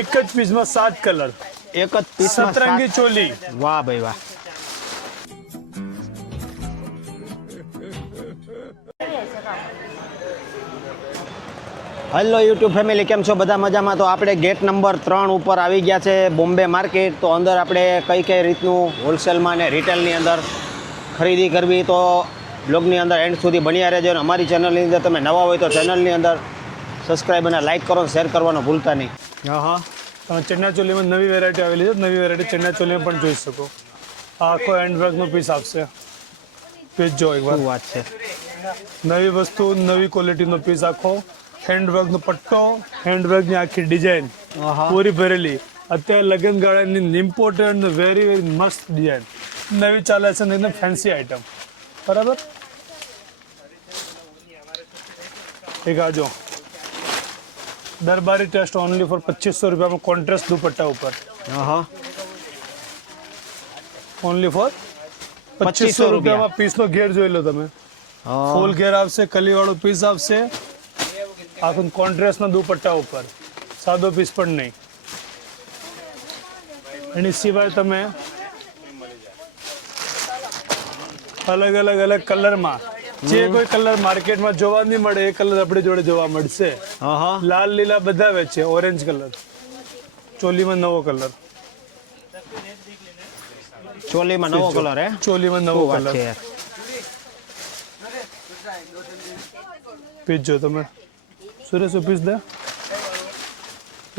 એક જ પીસમાં 7 કલર, એક જ પીસમાં સતરંગી ચોલી. વાહ ભાઈ વાહ. હેલો યુટ્યુબ ફેમિલી, કેમ છો બધા? મજામાં? તો આપણે ગેટ નંબર 3 ઉપર આવી ગયા છે, બોમ્બે માર્કેટ. તો અંદર આપણે કઈ રીતનું હોલસેલમાં ને રિટેલની અંદર ખરીદી કરવી, તો બ્લોગની અંદર એન્ડ સુધી બન્યા રહેજો. અને અમારી ચેનલની અંદર તમે નવા હોય તો ચેનલની અંદર સબસ્ક્રાઈબ અને લાઇક કરો, શેર કરવાનું ભૂલતા નહીં. હા, ચણિયા ચોલીમાં નવી વેરાયટી આવેલી છે. નવી વેરાયટી ચણિયા ચોલીમાં પણ જોઈ શકો. આ આખો હેન્ડવર્કનો પીસ આપશે. પીસ જો એકવાર, શું વાત છે. નવી વસ્તુ, નવી ક્વોલિટીનો પીસ. આખો હેન્ડવર્કનો પટ્ટો, હેન્ડવર્કની આખી ડિઝાઇન પૂરી ભરેલી. અત્યારે લગ્ન ગાળાની ઇમ્પોર્ટન્ટ વેરી વેરી મસ્ત ડિઝાઇન નવી ચાલે છે ને એકદમ ફેન્સી આઈટમ. બરાબર. એક આજો દરબારી ટેસ્ટ ઓનલી ફોર 2500 રૂપિયામાં કોન્ટ્રાસ્ટ દુપટ્ટા ઉપર. ઓનલી ફોર 2500 રૂપિયામાં પીસનો ઘેર જોઈ લો તમે. ફૂલ ઘેર આવશે, કલીવાળો પીસ આવશે, આખું કોન્ટ્રાસ્ટના દુપટ્ટા ઉપર. સાદો પીસ પણ નહીં. એની સિવાય તમે અલગ અલગ કલરમાં જે કોઈ કલર માર્કેટમાં જોવા નહીં મળે એ કલર આપણી જોડે જોવા મળશે. લાલ લીલા બધા વેચે. ઓરેન્જ કલર ચોલીમાં નવો કલર. ચોલીમાં નવો કલર હે? ચોલીમાં નવો કલર. પીસ જો તમે, સુરેશ પીસ દે.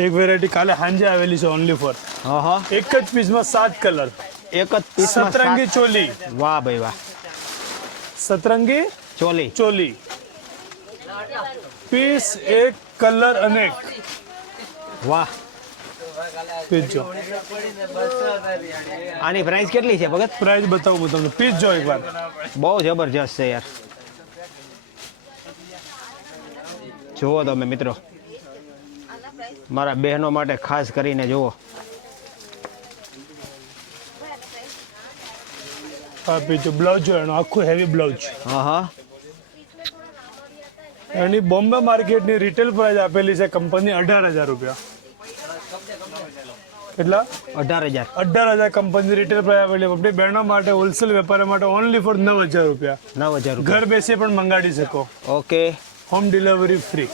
એક વેરાયટી કાલે સાંજે આવેલી છે ઓનલી ફોર. એક જ પીસમાં 7 કલર, એક જ પીસમાં સતરંગી ચોલી. વાહ ભાઈ વાહ. સતરંગી ચોલી ચોલી પીસ, એક કલર અનેક. વાહ. પીસ જો. આની પ્રાઇસ કેટલી છે ભગત? પ્રાઇસ બતાવું તમને. પીસ જો એકવાર, બહુ જબરજસ્ત છે યાર. જુઓ તમે મિત્રો, મારા બહેનો માટે ખાસ કરીને જુઓ. આ પીસ જો. બ્લાઉઝ જો એનો આખું હેવી બ્લાઉઝ. એની બોમ્બે માર્કેટની રિટેલ પ્રાઇસ આપેલી છે કંપની 18,000 રૂપિયા. કેટલા? 18,000. 18,000 કંપની રિટેલ પ્રાઇસ આપેલી. આપણી બહેનો માટે, હોલસેલ વેપારી માટે ઓનલી ફોર 9,000 રૂપિયા. 9,000 રૂપિયા. ઘર બેસી પણ મંગાડી શકો. Okay. Home delivery free.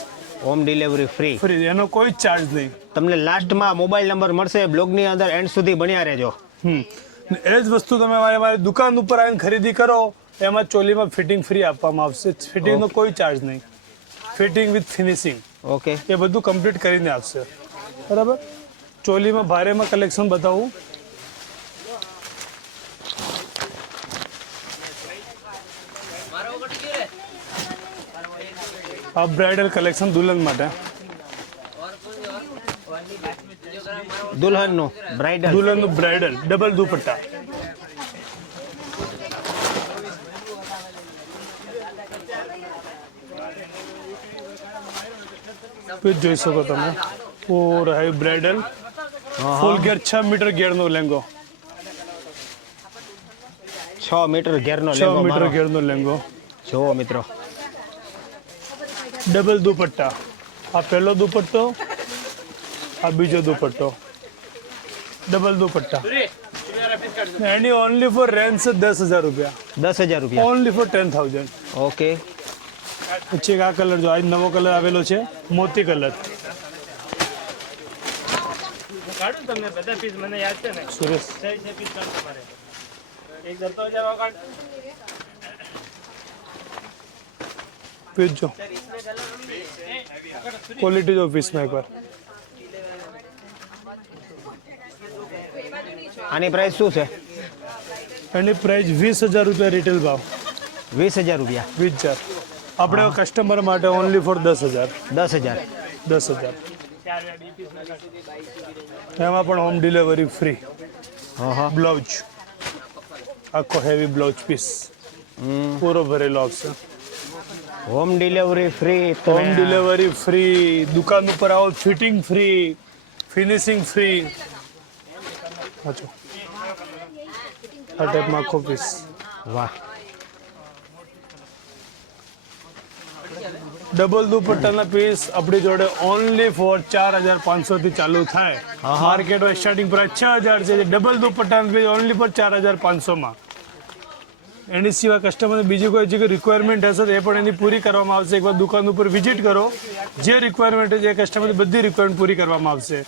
Home delivery free. Free, એનો કોઈ ચાર્જ નહીં. તમને લાસ્ટમાં મોબાઈલ નંબર મળશે. બ્લોગની અંદર એન્ડ સુધી બન્યા રહેજો. એ જ વસ્તુ તમે મારી દુકાન ઉપર આવીને ખરીદી કરો, એમાં ચોલીમાં ફિટિંગ ફ્રી આપવામાં આવશે. ફિટિંગનો કોઈ ચાર્જ નહીં. Fitting with finishing. ઓકે. એ બધું કમ્પ્લીટ કરીને આપશે. બરાબર. ચોલીમાં ભારેમાં કલેક્શન બતાવું. આ બ્રાઇડલ કલેક્શન દુલ્હન માટે. દુલ્હનનું બ્રાઇડલ. દુલ્હનનું બ્રાઇડલ ડબલ દુપટ્ટા. પીસ જોઈ શકો તમે. ઓર હાઈ બ્રાઇડલ ફૂલ ઘેર 6 મીટર ઘેરનો લેંગો. 6 મીટર ઘેરનો 6 મીટર ઘેરનો લેંગો. જુઓ મિત્રો, ડબલ દુપટ્ટા. આ પહેલો દુપટ્ટો, આ બીજો દુપટ્ટો. ડબલ દુપટ્ટા. એની ઓનલી ફોર રેન્જ છે 10,000 રૂપિયા. 10,000 રૂપિયા. Only for 10,000. ઓકે. પછી આ કલર જો, આજ નવો કલર આવેલો છે, મોતી કલર. સુરેશ પીસ જો. ક્વોલિટી જો પીસમાં એકવાર. આની પ્રાઇસ શું છે? એની પ્રાઇસ 20,000 રૂપિયા રિટેલ ભાવ. 20,000 રૂપિયા. 20,000. આપણે કસ્ટમર માટે ઓનલી ફોર 10,000. 10,000. 10,000. એમાં પણ હોમ ડિલિવરી ફ્રી. બ્લાઉઝ આખો હેવી બ્લાઉઝ પીસ પૂરો ભરેલો આવશે. Home delivery free. Home delivery free. દુકાન ઉપર આવો, ફિટિંગ ફ્રી, ફિનિશિંગ ફ્રી. આ ટાઈપમાં આખો પીસ. વાહ. ડબલ દુપટ્ટાના પીસ આપણી જોડે ઓનલી ફોર 4,500 થી ચાલુ થાય. માર્કેટમાં સ્ટાર્ટિંગ પ્રાઇસ 6,000 છે. ડબલ દુપટ્ટાના પીસ ઓનલી ફોર 4,500 માં. એની સિવાય કસ્ટમરને બીજી કોઈ જે રિક્વાયરમેન્ટ હશે તો એ પણ એની પૂરી કરવામાં આવશે. એકવાર દુકાન ઉપર વિઝિટ કરો, જે રિક્વાયરમેન્ટ છે એ કસ્ટમરની બધી રિક્વાયરમેન્ટ પૂરી કરવામાં આવશે.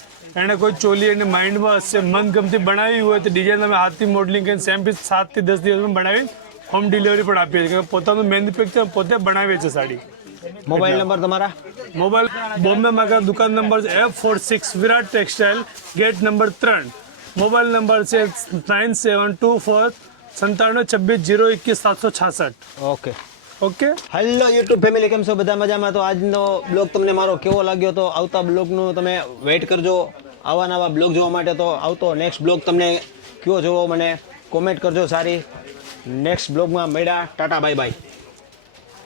એણે કોઈ ચોલી એને માઇન્ડમાં હશે, મનગમતી બનાવી હોય તો ડિઝાઇન તમે હાથથી મોડલિંગ કરીને સેમ પીસ 7 થી 10 દિવસમાં બનાવી હોમ ડિલિવરી પણ આપીએ છીએ. પોતાનું મેન્યુફેક્ચર પોતે બનાવીએ છે સાડી. મોબાઈલ નંબર તમારા? મોબાઈલ બોમ્બે માર્કેટ દુકાન નંબર છે F46 Virat textile, gate number 3. Mobile number છે 9724976021 okay okay. Hello YouTube family, કેમ છો બધા મજામાં? તો આજનો બ્લોગ તમને મારો કેવો લાગ્યો તો આવતા બ્લોગનું તમે વેઇટ કરજો. આવા નવા બ્લોગ જોવા માટે તો આવતો નેક્સ્ટ બ્લોગ તમને કયો જોવો મને કોમેન્ટ કરજો સારી. નેક્સ્ટ બ્લોગમાં મળ્યા. Tata bye bye.